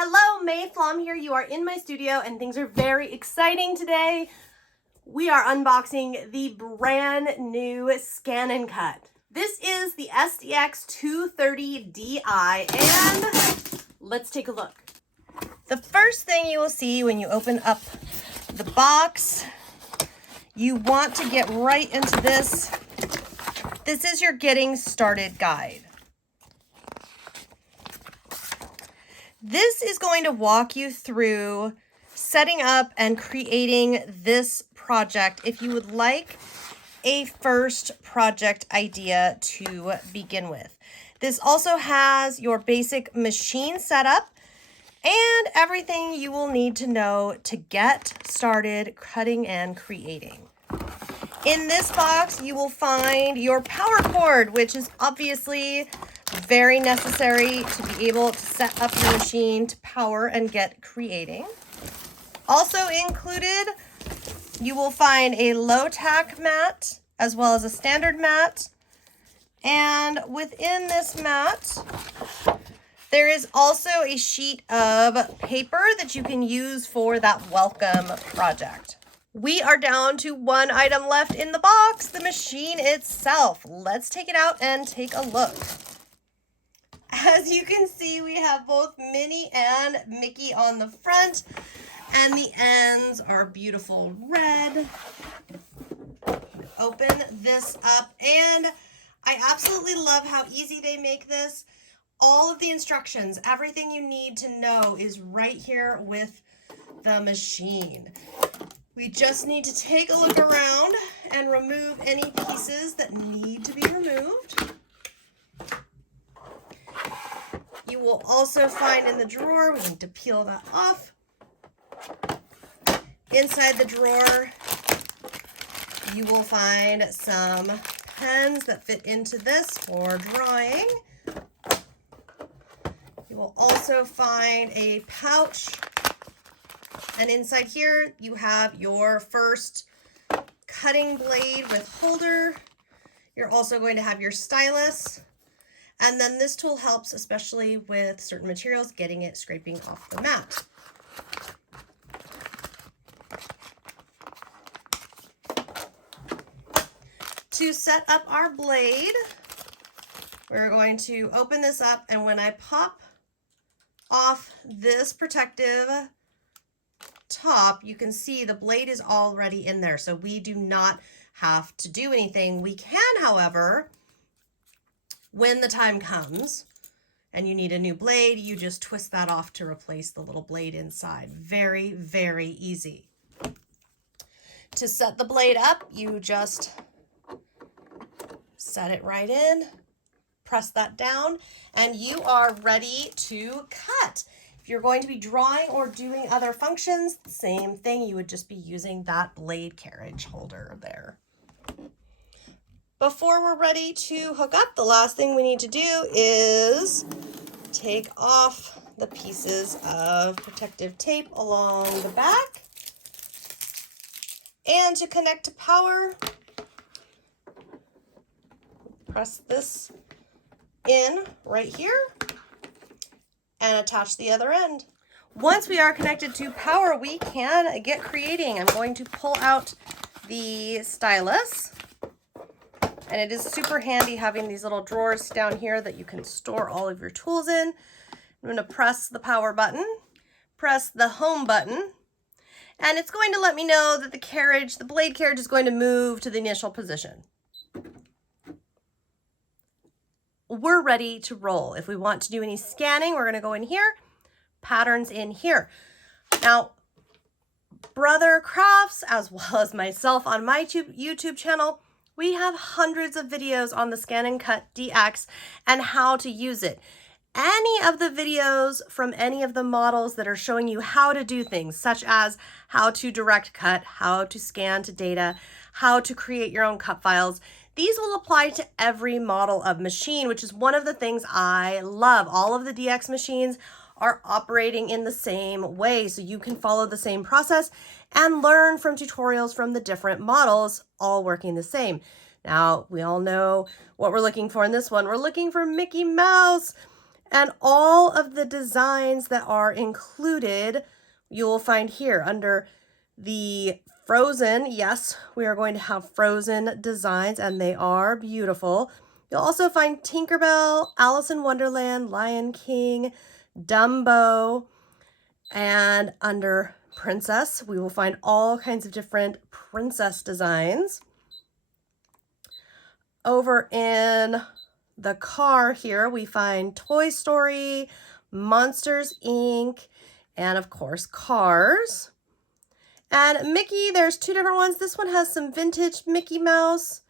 Hello, May Flaum here. You are in my studio and things are very exciting today. We are unboxing the brand new ScanNCut. This is the SDX230Di and let's take a look. The first thing you will see when you open up the box, you want to get right into this. This is your getting started guide. This is going to walk you through setting up and creating this project if you would like a first project idea to begin with. This also has your basic machine setup and everything you will need to know to get started cutting and creating. In this box, you will find your power cord, which is obviously very necessary to be able to set up your machine to power and get creating. Also included, you will find a low tack mat as well as a standard mat. And within this mat, there is also a sheet of paper that you can use for that welcome project. We are down to one item left in the box, the machine itself. Let's take it out and take a look. As you can see, we have both Minnie and Mickey on the front, and the ends are beautiful red. Open this up, and I absolutely love how easy they make this. All of the instructions, everything you need to know is right here with the machine. We just need to take a look around and remove any pieces that need to be removed. You will also find in the drawer, we need to peel that off. Inside the drawer, you will find some pens that fit into this for drawing. You will also find a pouch. And inside here, you have your first cutting blade with holder. You're also going to have your stylus. And then this tool helps, especially with certain materials, getting it scraping off the mat. To set up our blade, we're going to open this up, and when I pop off this protective top, you can see the blade is already in there, so we do not have to do anything. We can, however, when the time comes and you need a new blade, you just twist that off to replace the little blade inside. Very, very easy. To set the blade up, you just set it right in, press that down, and you are ready to cut. If you're going to be drawing or doing other functions, same thing, you would just be using that blade carriage holder there. Before we're ready to hook up, the last thing we need to do is take off the pieces of protective tape along the back. And to connect to power, press this in right here and attach the other end. Once we are connected to power, we can get creating. I'm going to pull out the stylus. And it is super handy having these little drawers down here that you can store all of your tools in. I'm going to press the power button, press the home button, and it's going to let me know that the blade carriage is going to move to the initial position. We're ready to roll. If we want to do any scanning, we're going to go in here, patterns in here. Now, Brother Crafts, as well as myself on my YouTube channel, we have hundreds of videos on the ScanNCut DX and how to use it. Any of the videos from any of the models that are showing you how to do things, such as how to direct cut, how to scan to data, how to create your own cut files, these will apply to every model of machine, which is one of the things I love. All of the DX machines are operating in the same way, so you can follow the same process and learn from tutorials from the different models, all working the same. Now, we all know what we're looking for in this one. We're looking for Mickey Mouse. And all of the designs that are included, you will find here under the Frozen. Yes, we are going to have Frozen designs, and they are beautiful. You'll also find Tinkerbell, Alice in Wonderland, Lion King, Dumbo, and under Princess, we will find all kinds of different princess designs. Over in the car here, we find Toy Story, Monsters, Inc., and of course, Cars. And Mickey, there's two different ones. This one has some vintage Mickey Mouse,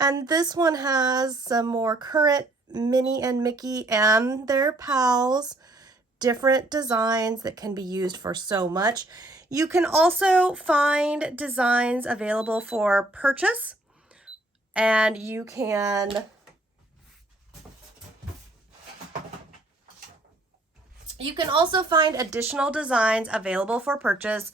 and this one has some more current Minnie and Mickey and their pals. Different designs that can be used for so much. You can also find designs available for purchase, and you can also find additional designs available for purchase,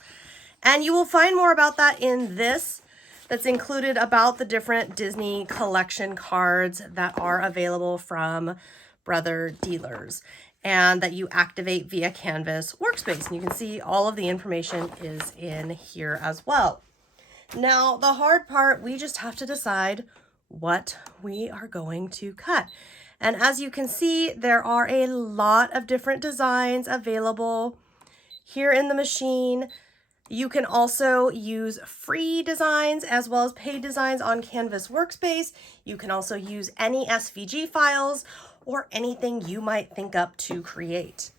and you will find more about that in this that's included about the different Disney collection cards that are available from Brother dealers and that you activate via Canvas Workspace. And you can see all of the information is in here as well. Now, the hard part, we just have to decide what we are going to cut. And as you can see, there are a lot of different designs available here in the machine. You can also use free designs as well as paid designs on Canvas Workspace. You can also use any SVG files or anything you might think up to create.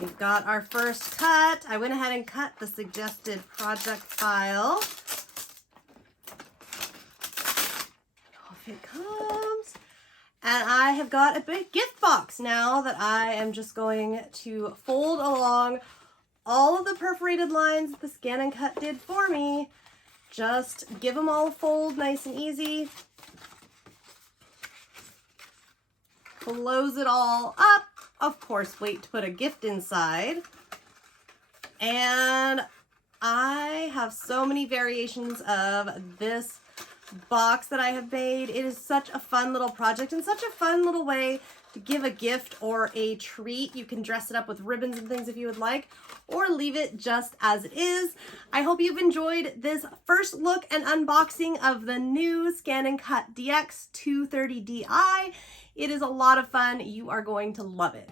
We've got our first cut. I went ahead and cut the suggested project file. Off it comes. And I have got a big gift box now that I am just going to fold along all of the perforated lines that the ScanNCut did for me. Just give them all a fold nice and easy. Close it all up. Of course, wait to put a gift inside. And I have so many variations of this box that I have made. It is such a fun little project and such a fun little way to give a gift or a treat. You can dress it up with ribbons and things if you would like, or leave it just as it is. I hope you've enjoyed this first look and unboxing of the new ScanNCut DX 230Di. It is a lot of fun. You are going to love it.